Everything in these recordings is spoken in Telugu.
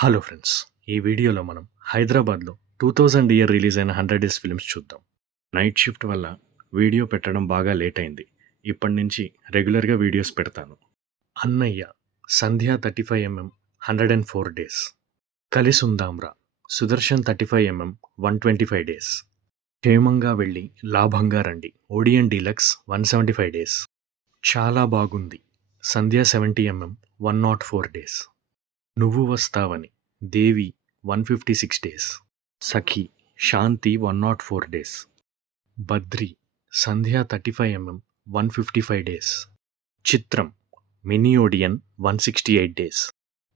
Hello friends. ఈ వీడియోలో మనం హైదరాబాద్‌లో 2000 ఇయర్ రిలీజ్ అయిన 100 డేస్ ఫిల్మ్స్ చూద్దాం. నైట్ షిఫ్ట్ వల్ల వీడియో పెట్టడం బాగా లేట్ అయింది. ఇప్పటి నుంచి రెగ్యులర్‌గా వీడియోస్ పెడతాను. అన్నయ్య, సంధ్య 35 104 డేస్. కలిసుందాంరా, సుదర్శన్ 35 125 డేస్. క్షేమంగా వెళ్ళి లాభంగా రండి, ఓడియన్ డీలక్స్ 175 డేస్. చాలా బాగుంది, సంధ్య 70 104 డేస్. నువ్వు వస్తావని, దేవి 156 డేస్. సఖి, శాంతి 104 డేస్. బద్రి, సంధ్య 35 155 డేస్. చిత్రం, మినీ ఓడియన్ 168 డేస్.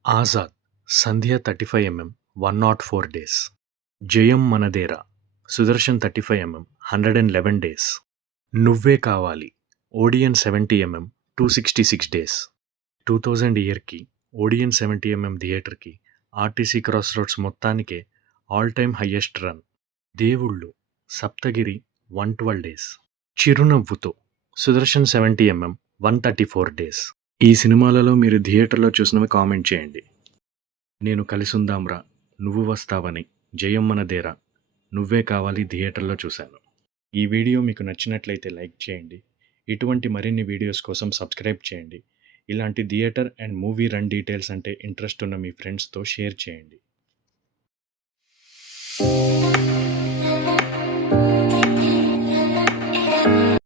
ఆజాద్, సంధ్య 35 104 డేస్. జయం మనదేరా, సుదర్శన్ 35 111 డేస్. నువ్వే కావాలి, ఓడియన్ 70 266 డేస్. 2000 ఇయర్కి ఓడియన్ 70 థియేటర్కి ఆర్టీసీ క్రాస్ రోడ్స్ మొత్తానికే ఆల్ టైమ్ హయ్యెస్ట్ రన్. దేవుళ్ళు, సప్తగిరి 112 డేస్. చిరునవ్వుతో, సుదర్శన్ 70 134 డేస్. ఈ సినిమాలలో మీరు థియేటర్లో చూసినవి కామెంట్ చేయండి. నేను కలిసుందాంరా, నువ్వు వస్తావని, జయం మనదేరా, నువ్వే కావాలి థియేటర్లో చూశాను. ఈ వీడియో మీకు నచ్చినట్లయితే లైక్ చేయండి. ఇటువంటి మరిన్ని వీడియోస్ కోసం సబ్స్క్రైబ్ చేయండి. ఇలాంటి theatre and movie run details అంటే ఇంట్రెస్ట్ ఉన్న మీ ఫ్రెండ్స్తో షేర్ చేయండి.